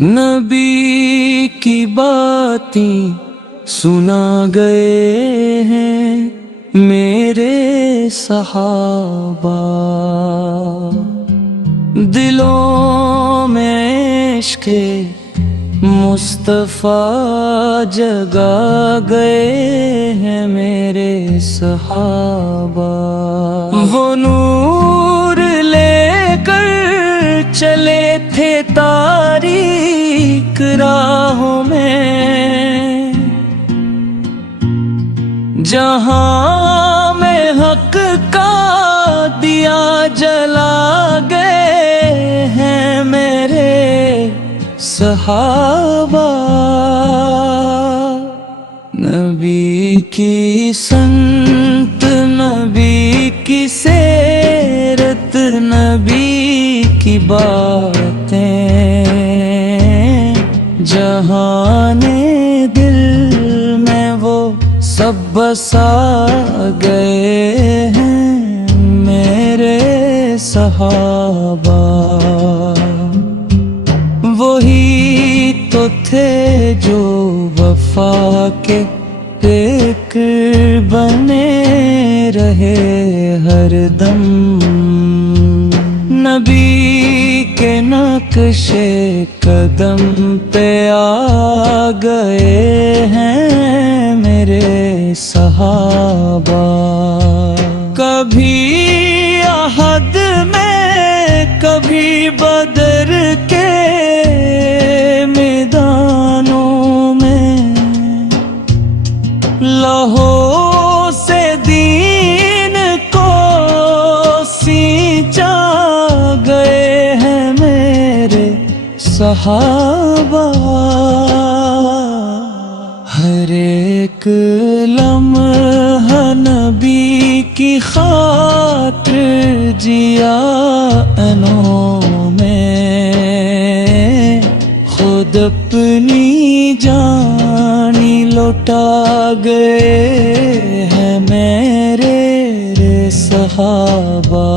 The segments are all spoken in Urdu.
نبی کی باتیں سنا گئے ہیں میرے صحابہ، دلوں میں عشق مصطفیٰ جگا گئے ہیں میرے صحابہ، وہ نور لے کر چلے تھے تاریک راہوں میں، جہاں میں حق کا دیا جلا گئے ہیں میرے صحابہ، نبی کی سنت، نبی کی سیرت، نبی کی باتیں جہان دل میں وہ سب بسا گئے ہیں میرے صحابہ، وہی تو تھے جو وفا کے ذکر بنے رہے ہر دم، نبی کے نقش قدم پہ آ گئے ہیں میرے صحابہ، کبھی احد میں کبھی بدر کے میدانوں میں، لہو سے دین کو سینچا گئے ہیں میرے صحابہ، ہر ایک لمحہ نبی کی خاطر جیا انوں میں، خود اپنی جانی لوٹا گئے ہیں میرے صحابہ،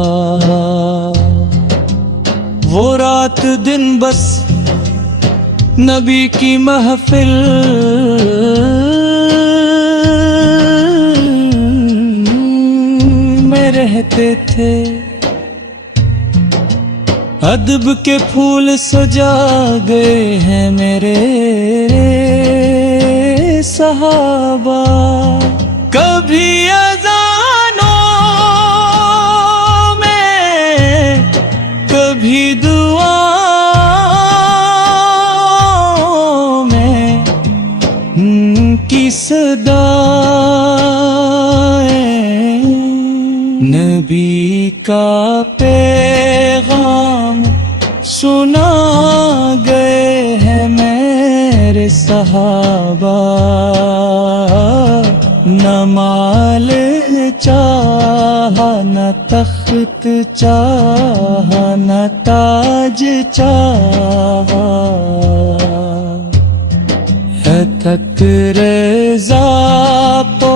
وہ رات دن بس نبی کی محفل میں رہتے تھے، ادب کے پھول سجا گئے ہیں میرے صحابہ، کبھی اذانوں میں کبھی دعاؤں میں کی صدائیں نبی کا پیغام سنا گئے ہیں میرے صحابہ، نہ مال چاہا نہ تخت چاہا نہ تاج چاہا، ہے تک رضا کو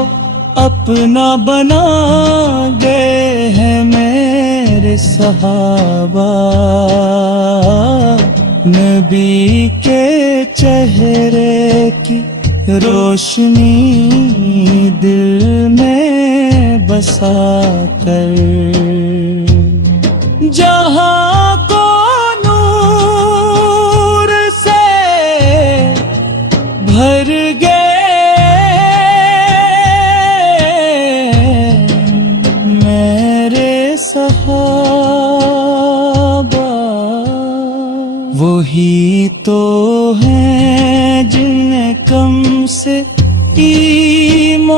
اپنا بنا گئے ہیں میرے صحابہ، نبی کے چہرے کی روشنی دل میں بسا کر، جہاں کو نور سے بھر گئے میرے صحابہ، وہی تو ہیں جن کم سے ایمان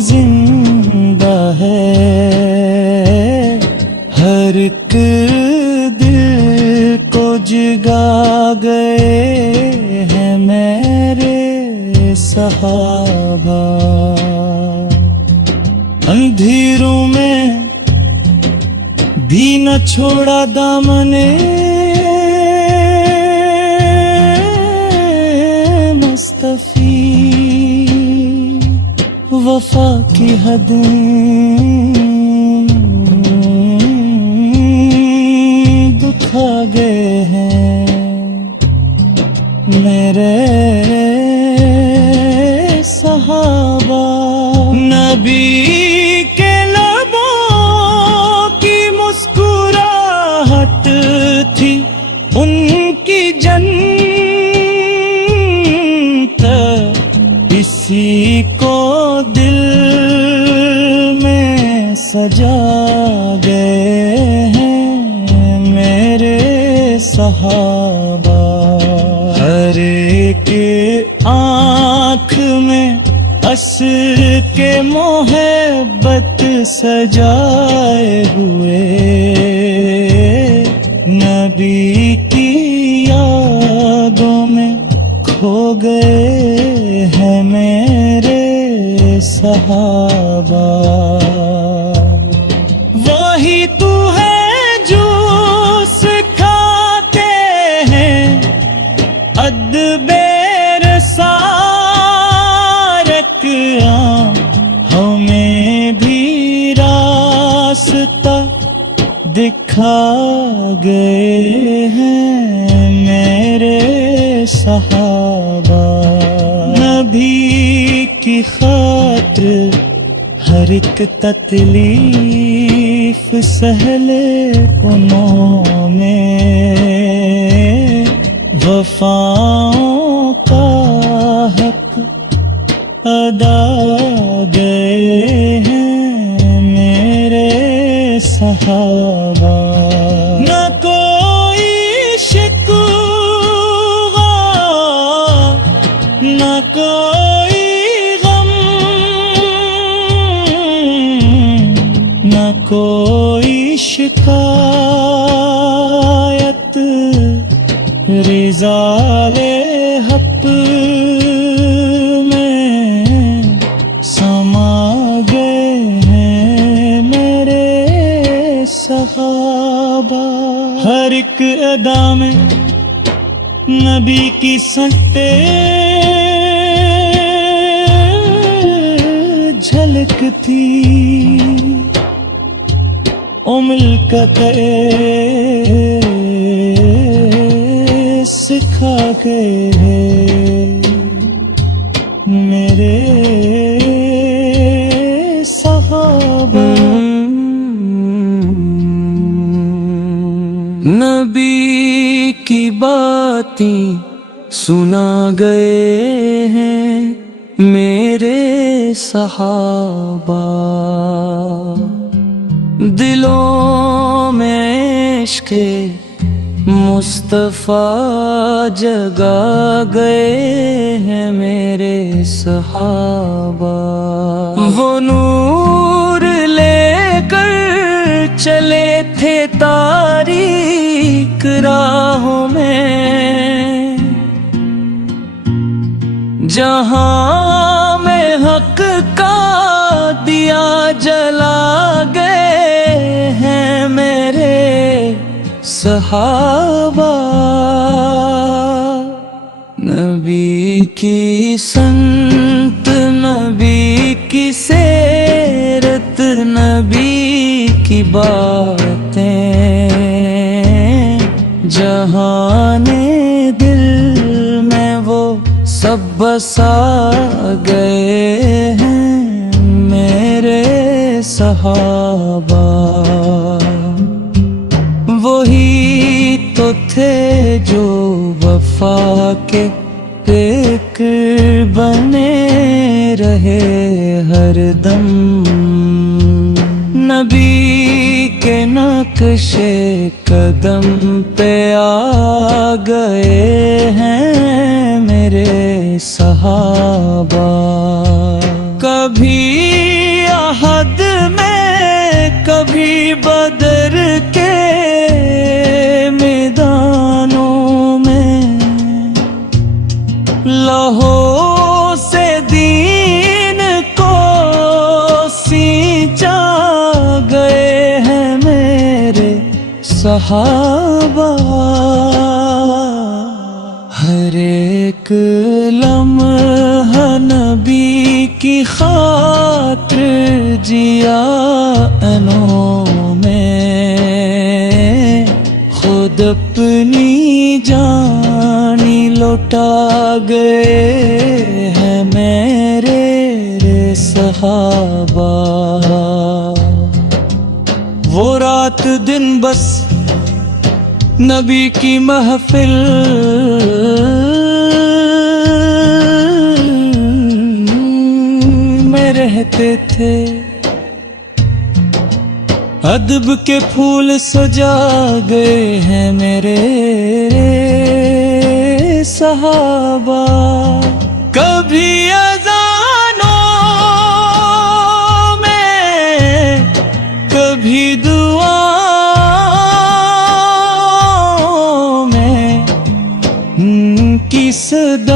زندہ ہے، ہر ایک دل کو جگا گئے ہیں میرے صحابہ، اندھیروں میں بھی نہ چھوڑا دامن مصطفی، وفا کی حد دکھا گئے ہیں میرے صحابہ. نبی کے لبوں کی مسکراہٹ تھی ان کی جنت، اسی کو دل میں سجا گئے ہیں میرے صحابہ. ہر ایک آنکھ میں عصر کے محبت سجائے ہوئے، نبی کی یادوں میں کھو گئے ہیں میرے صحابہ. وہی تو ہے جو سکھاتے ہیں ادب رسالت، ہمیں بھی راستہ دکھا گئے ہیں میرے صحابہ. نبی کی خاطر ہر ایک تکلیف سہلے انہوں نے، وفاؤں کا حق ادا گئے ہیں میرے صحابہ. نہ کوئی شکوہ نہ کوئی غم، نہ کوئی شکایت، رضا حق میں سما گئے ہیں میرے صحابہ. ہر ایک ادا میں نبی کی سنتے جھلکتی، ملکت سکھا کے میرے صحابہ. نبی کی باتیں سنا گئے ہیں میرے صحابہ، دلوں میں عشق مصطفیٰ جگا گئے ہیں میرے صحابہ. وہ نور لے کر چلے تھے تاریک راہوں میں، جہاں میں حق کا دیا جلا گئے ہیں میرے صحابہ. نبی کی سنت، نبی کی سیرت، نبی کی باتیں جہان دل میں وہ سب بسا گئے ہیں میرے صحابہ. وہی تو تھے جو وفا کے ایک بنے رہے ہر دم، نبی کے نقش قدم پہ آ گئے ہیں میرے صحابہ. کبھی احد میں، کبھی بدر کے میدانوں میں، لہو سے دین کو سینچا گئے ہیں میرے صحابہ. ہر ایک لمحہ نبی کی خاطر جیا انہوں میں، خود اپنی جان لوٹا گئے ہیں میرے صحابہ. وہ رات دن بس نبی کی محفل میں رہتے تھے. ادب کے پھول سجا گئے ہیں میرے صحابہ. کبھی اذانوں میں کبھی دعاؤں میں کی صدائیں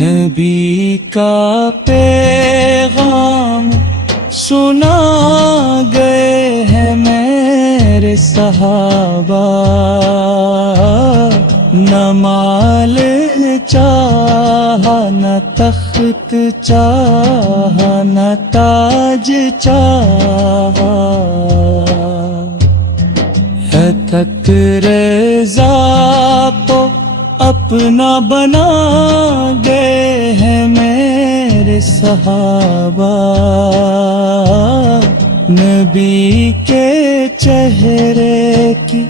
نبی کا پیغام سنا گئے ہیں میرے صحابہ. نہ مال چاہا نہ تخت چاہا نہ تاج چاہا، ہے تک رضا کو اپنا بنا گئے ہیں میرے صحابہ. نبی کے چہرے کی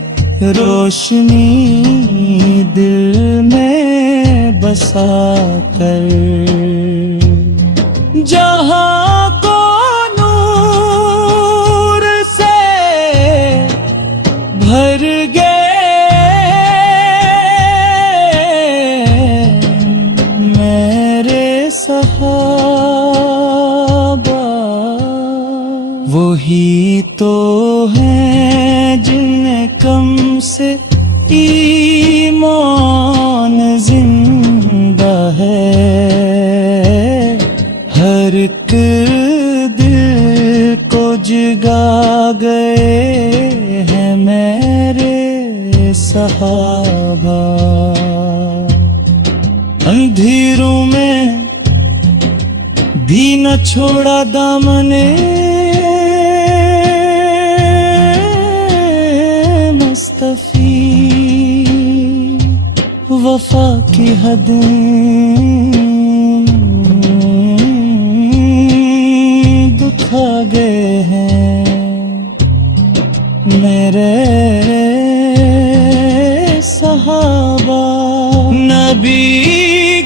روشنی دل میں بسا کر جہاں کو نور سے بھر گئے میرے صحابہ. وہی تو ہیں جن کم سے ایمان زندہ ہے. ہر ایک دل کو جگا گئے ہیں میرے صحابہ. اندھیروں میں بھی نہ چھوڑا دامنے مصطفی. وفا کی حد دکھا گئے ہیں میرے صحابہ. نبی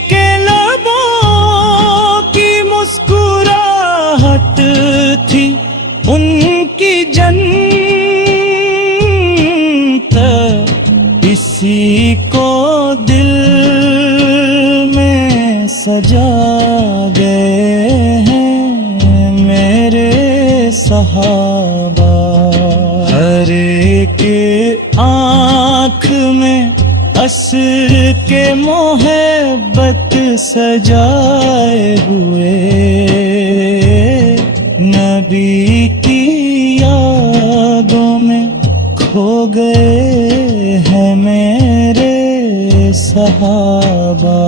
کے لبوں کی مسکراہٹ تھی ان کی جنت، اسی کو دل میں سجا گئے ہیں میرے صحابہ. ہر ایک آنکھ میں عصر کے محبت سجائے ہوئے نبی کی یادوں میں کھو گئے ہیں میرے صحابہ.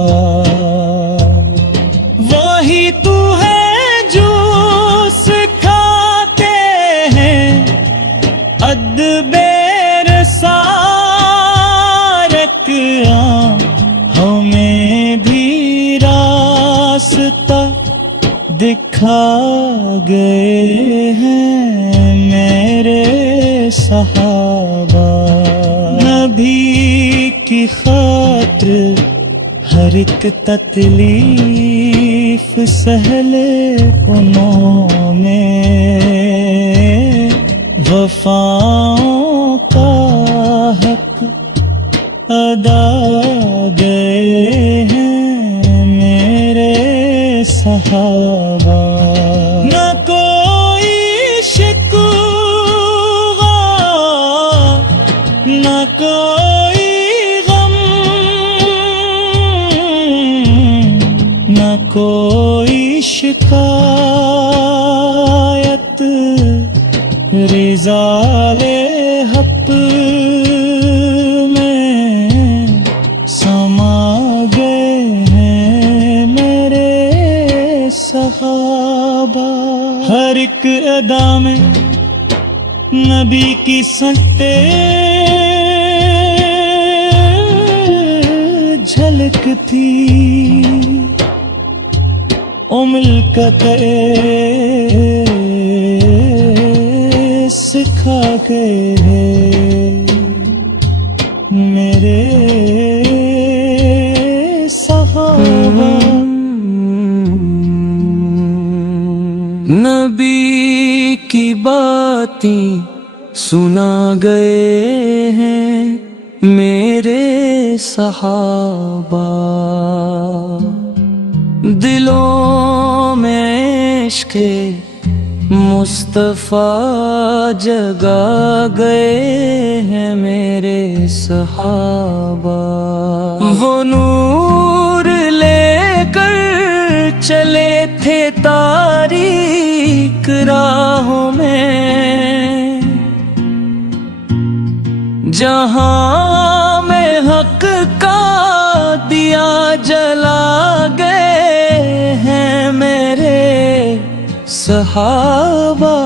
وہی تو ہے جو سکھاتے ہیں ادب رسالت، ہمیں بھی راستہ دکھا گئے ہیں میرے صحابہ. نبی کی خاطر ہر ایک تکلیف سہلے انہوں نے، وفاؤں کا حق ادا گئے ہیں میرے صحابہ. نہ کوئی شکوہ نہ کوئی غم، نہ کوئی شکایت، رضا حق میں سما گئے ہیں میرے صحابہ. ہر ایک ادا میں نبی کی سنٹیں ایک تھی ملکتیں سکھا گئے ہیں میرے صحابہ. نبی کی باتیں سنا گئے ہیں میرے صحابہ. دلوں میں عشق مصطفیٰ جگا گئے ہیں میرے صحابہ. وہ نور لے کر چلے تھے تاریک راہوں میں، جہاں میں حق کا دیا جلا گئے ہیں میرے صحابہ.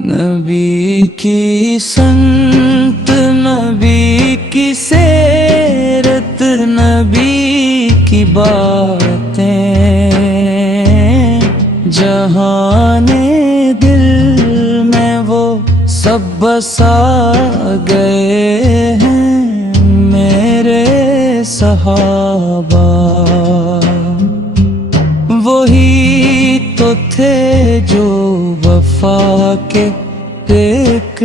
نبی کی سنت، نبی کی سیرت، نبی کی باتیں جہان دل میں وہ سب بسا گئے ہیں میرے صحابہ. وہی تو تھے جو وفا کے ایک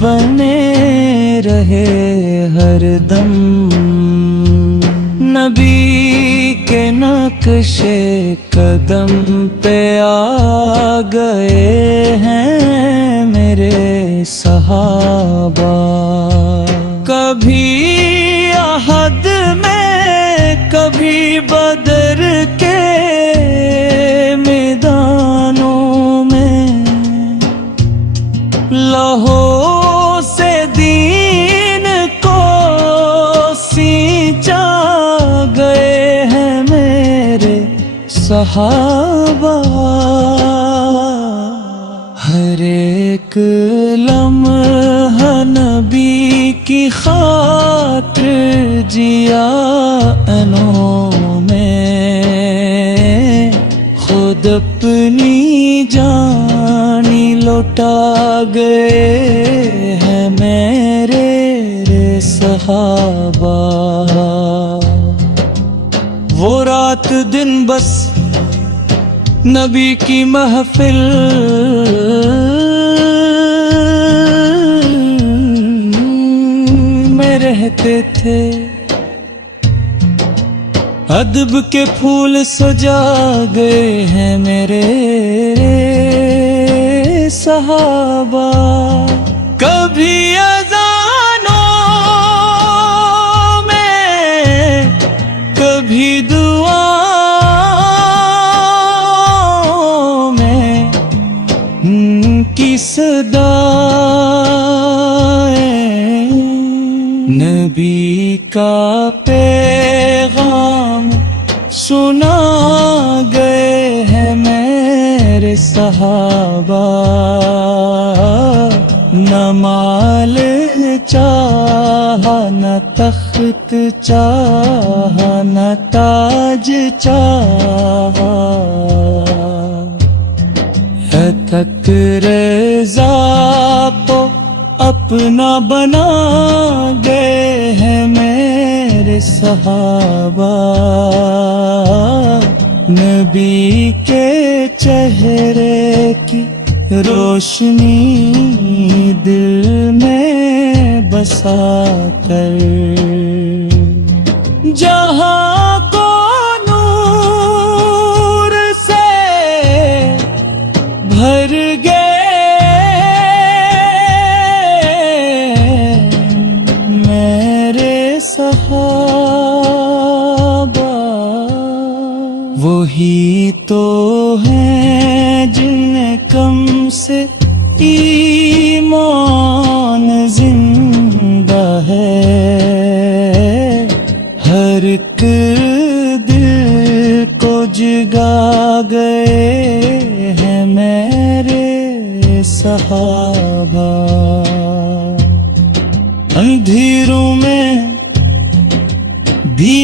بنے رہے ہر دم. نبی کے نقش قدم پہ آ گئے ہیں میرے صحابہ. کبھی احد میں، کبھی بدر کے میدانوں میں، لہو سے دین کو سینچا گئے ہیں میرے صحابہ. ہر ایک لمحہ نبی کی خاطر جیا انہوں میں، خود اپنی جانی لوٹا گئے ہیں میرے صحابہ. وہ رات دن بس نبی کی محفل میں رہتے تھے. ادب کے پھول سجا گئے ہیں میرے صحابہ. کبھی اذانوں میں، کبھی دعاؤں میں کی صدائیں نبی کا پیغام سنا گئے ہیں میرے صحابہ. نہ مال چاہا، نہ تخت چاہا، نہ تاج چاہا، ہے تک رضا تو اپنا بنا گئے ہیں میرے صحابہ. نبی کے چہرے کی روشنی دل میں بسا کر، جہاں کو نور سے بھر گئے میرے صحابہ. وہی تو ہیں جن کم سے ایمان زندہ ہے، ہر ایک دل کو جگا گئے ہیں میرے صحابہ. اندھیروں میں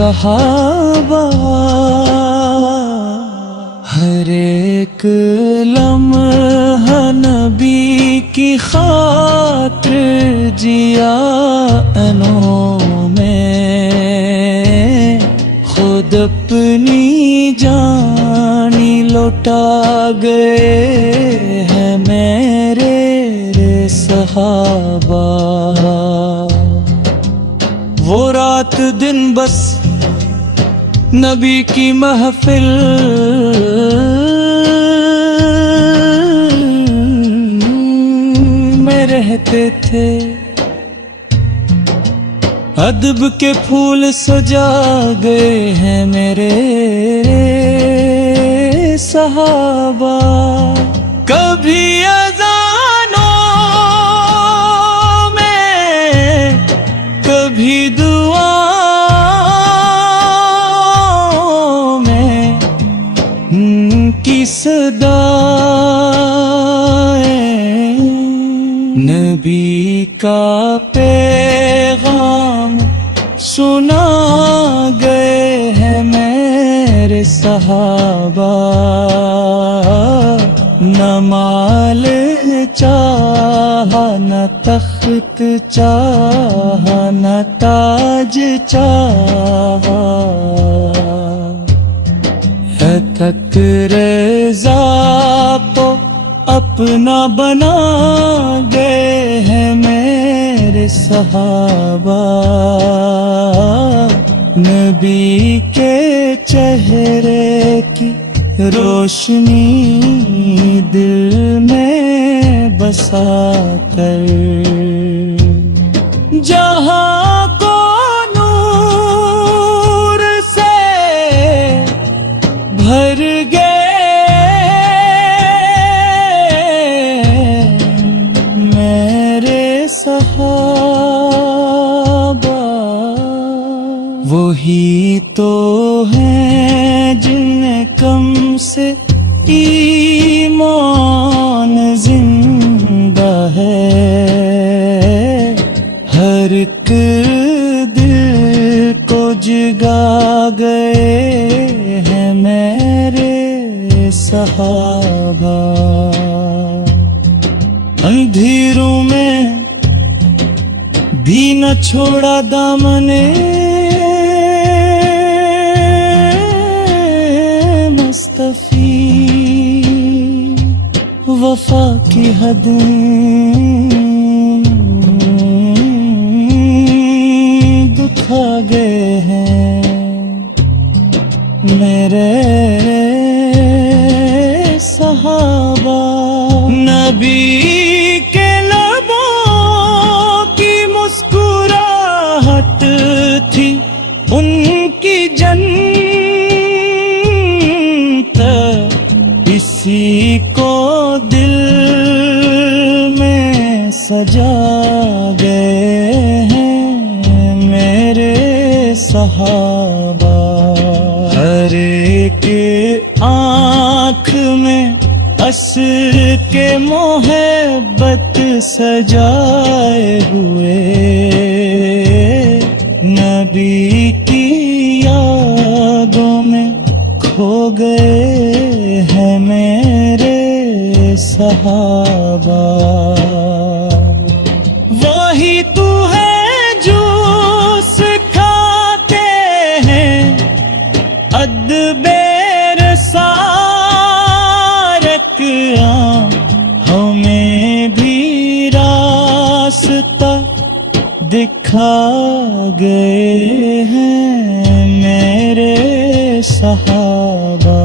صحابہ ہر ایک لمحہ نبی کی خاطر جیا انہوں میں خود اپنی جانی لوٹا گئے ہیں میرے صحابہ وہ رات دن بس نبی کی محفل میں رہتے تھے ادب کے پھول سجا گئے ہیں میرے صحابہ کبھی اذانوں میں کبھی دعاؤں میں کی صدائیں نبی کا پیغام سنا گئے ہیں میرے صحابہ نہ مال چاہا نہ تخت چاہا نہ تاج چاہا تک رضا کو اپنا بنا گئے ہیں میرے صحابہ نبی کے چہرے کی روشنی دل میں بسا کر جہاں کو نور سے بھر گئے میرے صحابہ وہی تو ہیں جن کم سے ایمان زندہ ہے ہر ایک دل کو جگا گئے ہیں میرے صحابہ اندھیروں میں بھی نہ چھوڑا دامنے وفا کی حد دکھا گئے ہیں میرے صحابہ نبی کے لبوں کی مسکراہٹ تھی ان کی جنت اسی کو دل میں سجا گئے ہیں میرے صحابہ ہر ایک آنکھ میں عصر کے محبت سجائے ہوئے نبی کی یادوں میں کھو گئے ہیں میرے صحابہ وہی تو ہے جو سکھاتے ہیں ادب رسالت ہمیں بھی راستہ دکھا گئے ہیں میرے صحابہ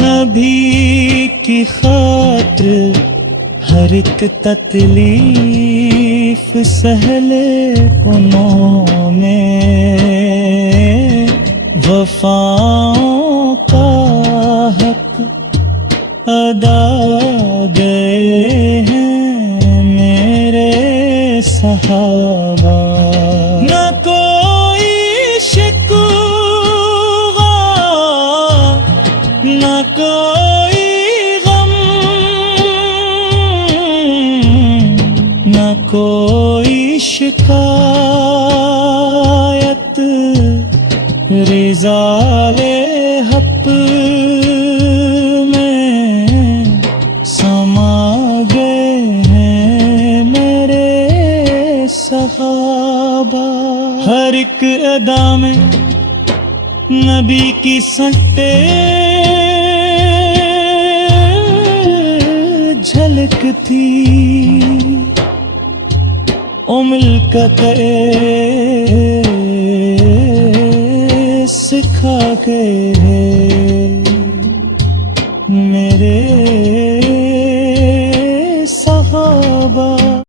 نبی کی خاطر ہر ایک تکلیف سہلے انہوں نے وفاؤں کا حق ادا گئے ہیں میرے صحابہ نہ کوئی شکوہ نہ کوئی غم نہ کوئی شکایت ادا میں نبی کی سٹے جھلکتی او ملکت سکھا کے میرے